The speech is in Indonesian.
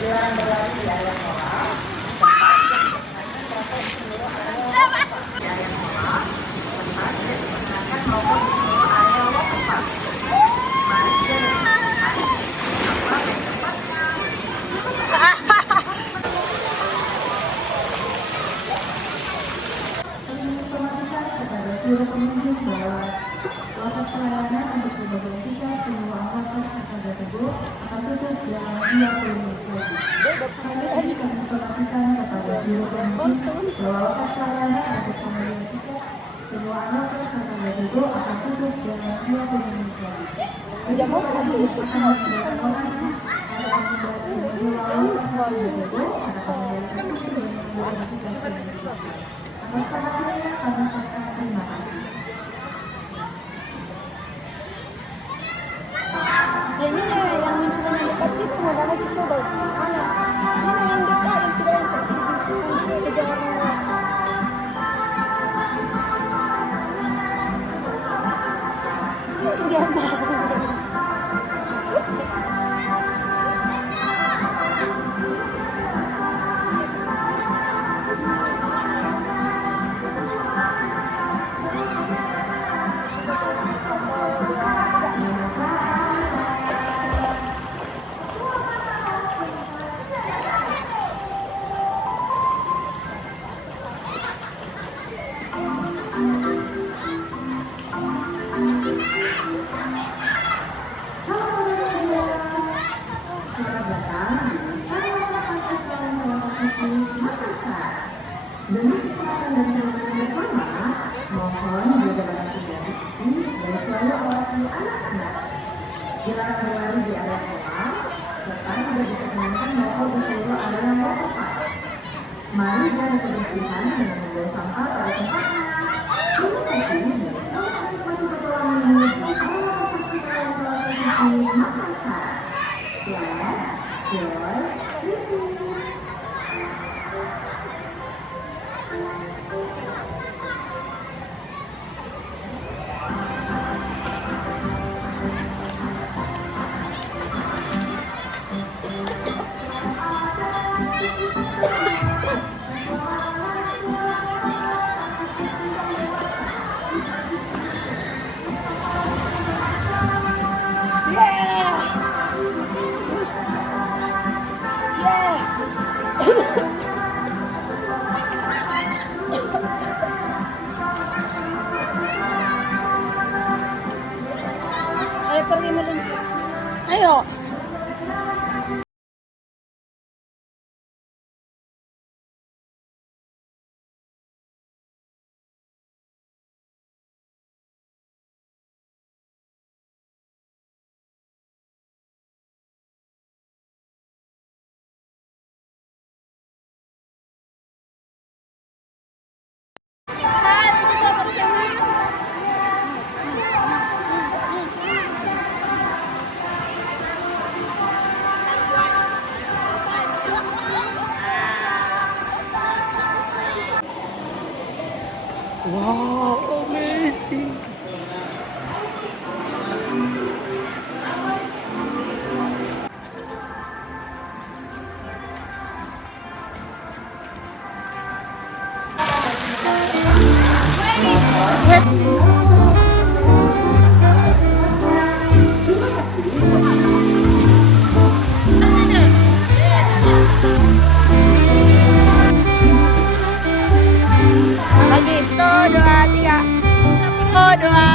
Gelaran berlari di area kolam, tempat diperkenalkan maupun di seluruh area di area kolam, tempat diperkenalkan maupun di seluruh area waterpark. Mari kita lihat apa yang tempatnya. Informasikan kepada seluruh pengunjung bahwa proses pelayanan untuk berbagai tiket penyewaan water tenaga teguh akan tutup dalam 20 menit lagi. Kami ingin informasikan kepada seluruh pengunjung bahwa proses pelayanan untuk pembelian tiket penyewaan water tenaga teguh akan tutup dalam 20 menit lagi. Jamu tadi akan disediakan orangnya akan membuat video lalu tenaga teguh akan membuat satu dengan tiket penyewaan. Atas perhatiannya kami ucapkan terima kasih. Ini yang munculnya dekat situ, mau dapat dicoba. Mana? Ini yang dekat, yang tidak yang tertinggi ke Jawa Tengah. Dia mau. Demi kesehatan dan keamanan bersama, mohon jaga jarak fisik dan selalu awasi anak-anak. Gelaran berlari di area kolam, serta tidak diperkenankan maupun di seluruh area waterpark. Mari jaga kebersihan dengan membuang sampah pada tempatnya. Terima kasih dan selamat menikmati petualangan menuju alam persekitaran Sulawesi Makassar. Selamat, joy, review. Ayo pergi meluncur. Ayo. Wow, amazing. Lagi, 1, 2, 3. 1, 2,